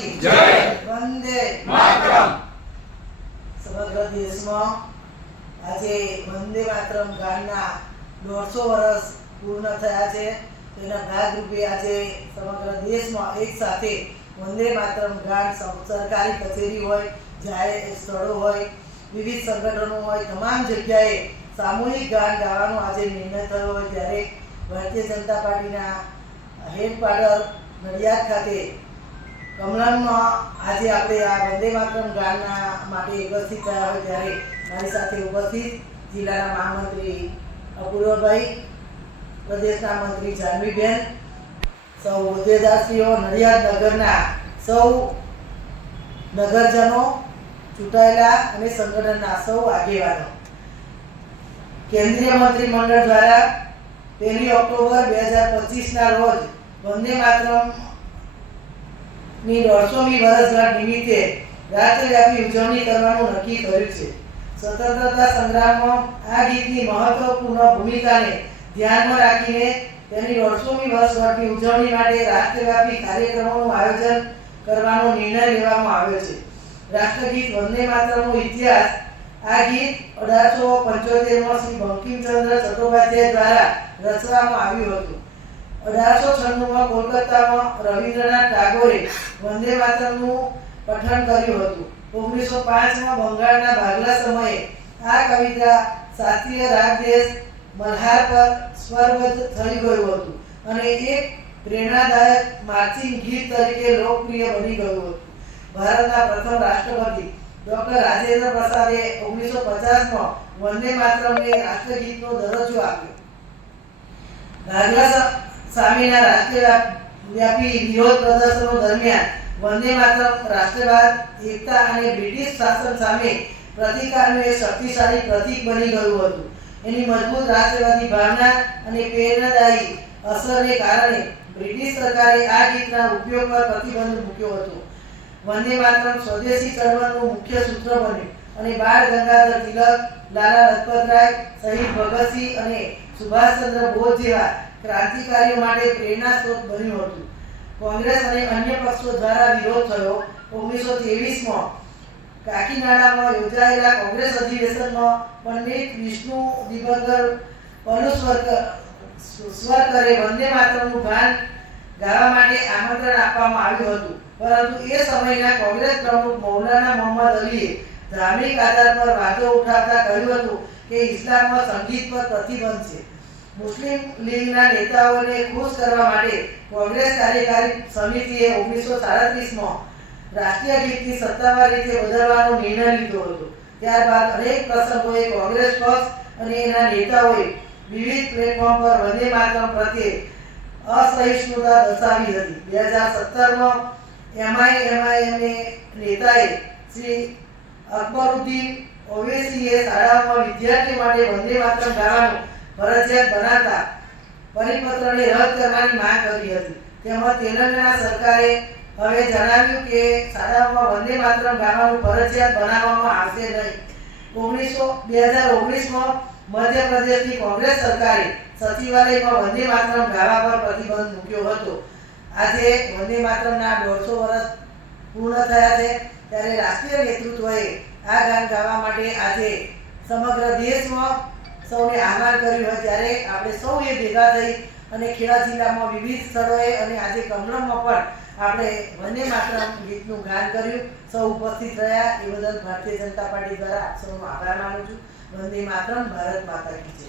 જય વંદે માતરમ. સમગ્ર દેશમાં આજે વંદે માતરમ ગાનના 150 વર્ષ પૂર્ણ થયા છે. તેના ભાગરૂપે આજે સમગ્ર દેશમાં એક સાથે વંદે માતરમ ગાન સરકારી કચેરી હોય, જાહેર સ્થળો હોય, વિવિધ સંગઠનો હોય, તમામ જગ્યાએ સામૂહિક ગાન ગાવાનો આજે નિર્ણય થયો હોય ત્યારે ભારતીય જનતા પાર્ટીના હેડક્વાર્ટર નડિયાદ ખાતે કમલમમાં આજે આપણે આ વંદે માતરમ ગાનના માટે ઉપસ્થિત થયા હોય ત્યારે મારી સાથે ઉપસ્થિત જિલ્લાના મહામંત્રી અપૂર્વભાઈ, પ્રદેશના મંત્રી જાનવીબેન, સૌ હોદ્દેદારશ્રીઓ, નડિયાદ નગરના સૌ નગરજનો, ચૂંટાયેલા અને સંગઠનના સૌ આગેવાનો. કેન્દ્રીય મંત્રીમંડળ દ્વારા 1 ઓક્ટોબર 2025ના રોજ વંદે માતરમ ની 150મી વર્ષગાંઠ નિમિત્તે રાષ્ટ્રવ્યાપી ઉજવણી કરવાનું નક્કી કર્યું છે. સ્વતંત્રતા સંગ્રામમાં આ ગીતની મહત્વપૂર્ણ ભૂમિકાને ધ્યાનમાં રાખીને તેની 150મી વર્ષગાંઠની ઉજવણી માટે રાષ્ટ્રવ્યાપી કાર્યક્રમોનું આયોજન કરવાનો નિર્ણય લેવામાં આવ્યો છે. રાષ્ટ્રગીત વંદે માતરમનો ઇતિહાસ. આ ગીત 1875માં શ્રી બંકિમચંદ્ર ચટ્ટોપાધ્યાય દ્વારા રચવામાં આવ્યું હતું. 1896માં કોલકાતામાં રવિન્દ્રનાથ ટાગોરે વંદે માતરમનું પઠન કર્યું હતું. 1905માં બંગાળના ભાગલા સમયે આ કવિતા શાસ્ત્રીય રાગદેશ મલ્હાર પર સ્વરબદ્ધ થઈ ગયું હતું અને એક પ્રેરણાદાયક માર્ચિંગ ગીત તરીકે લોકપ્રિય બની ગયું હતું. ભારતના પ્રથમ રાષ્ટ્રપતિ ડોક્ટર રાજેન્દ્ર પ્રસાદે 1950માં વંદે માતરમને રાષ્ટ્રગીતનો દરજ્જો આપ્યો. ભાગલા સામેના રાષ્ટ્રવ્યાપી વિરોધ પ્રદર્શનો દરમિયાન વંદે માતરમ રાષ્ટ્રવાદ, એકતા અને બ્રિટિશ શાસન સામે પ્રતિકારનું એક શક્તિશાળી પ્રતીક બની ગયું હતું. એની મજબૂત રાષ્ટ્રવાદી ભાવના અને પ્રેરણાદાયી અસરને કારણે બ્રિટિશ સરકારે આ ગીતના ઉપયોગ પર પ્રતિબંધ મૂક્યો હતો. વંદે માતરમ સ્વદેશી ચળવળનું મુખ્ય સૂત્ર બન્યું અને બાળ ગંગાધર તિલક, લાલા લજપતરાય, શહીદ ભગતસિંહ અને સુભાષચંદ્ર બોઝ જેવા ક્રાંતિકારીઓ માટે પ્રેરણા સ્ત્રોત બન્યું હતું. કોંગ્રેસ અને અન્ય પક્ષો દ્વારા વિરોધ થયો. 1923માં કાકીનાડામાં યોજાયેલા કોંગ્રેસ અધિવેશનમાં પંડિત વિષ્ણુ દિગંબર પલુસ્વરકરે વંદે માતરમનું ગાન ગાવા માટે આમંત્રણ આપવામાં આવ્યું હતું, પરંતુ એ સમયના કોંગ્રેસ પ્રમુખ મૌલાના મોહમ્મદ અલીએ ધાર્મિક આધાર પર વાંધો ઉઠાવતા કહ્યું હતું કે ઇસ્લામમાં સંગીત પર પ્રતિબંધ છે. મુસ્લિમ લીગના નેતાઓને ખુશ કરવા માટે કોંગ્રેસ કાર્યકારી સમિતિએ 1937માં રાષ્ટ્રીય ગીતની સત્તાવાર રીતે બદલવાનો નિર્ણય લીધો હતો. ત્યારબાદ અનેક પ્રસંગોએ કોંગ્રેસ પક્ષ અને એના નેતાઓએ વિવિધ પ્લેટફોર્મ પર વંદે માતરમ પ્રત્યે અસહિષ્ણુતા દર્શાવી હતી. 2017માં એમઆઈએમએ નેતાએ શ્રી અકબરુદ્દીન ઓવૈસીએ શાળાઓમાં વિદ્યાર્થીઓ માટે વંદે માતરમ ગાવાનું ફરજિયાત બનાવતા પરિપત્રને રદ કરવાની માંગ કરી હતી. તેમાં તેલંગાણા સરકારે હવે જણાવ્યું કે શાળાઓમાં વંદે માતરમ ગાવાનું ફરજિયાત બનાવવામાં આવશે નહીં. 2019માં મધ્યપ્રદેશની કોંગ્રેસ સરકારે સચિવાલયમાં વંદે માતરમ ગાવા પર પ્રતિબંધ મૂક્યો હતો. આજે વંદે માતરમના 150 વર્ષ પૂર્ણ થયા છે ત્યારે રાષ્ટ્રીય નેતૃત્વએ આ ગાન ગાવા માટે આજે સમગ્ર દેશમાં સૌને આહ્વાન કર્યું હોય ત્યારે આપણે સૌએ ભેગા થઈ અને ખેડા જિલ્લામાં વિવિધ સ્થળોએ અને આજે કમલમમાં પણ આપણે વંદે માતરમ ગીતનું ગાન કર્યું. સૌ ઉપસ્થિત રહ્યા એ બદલ ભારતીય જનતા પાર્ટી દ્વારા આપ સૌનો આભાર માનું છું. વંદે માતરમ. ભારત માતા કી જય.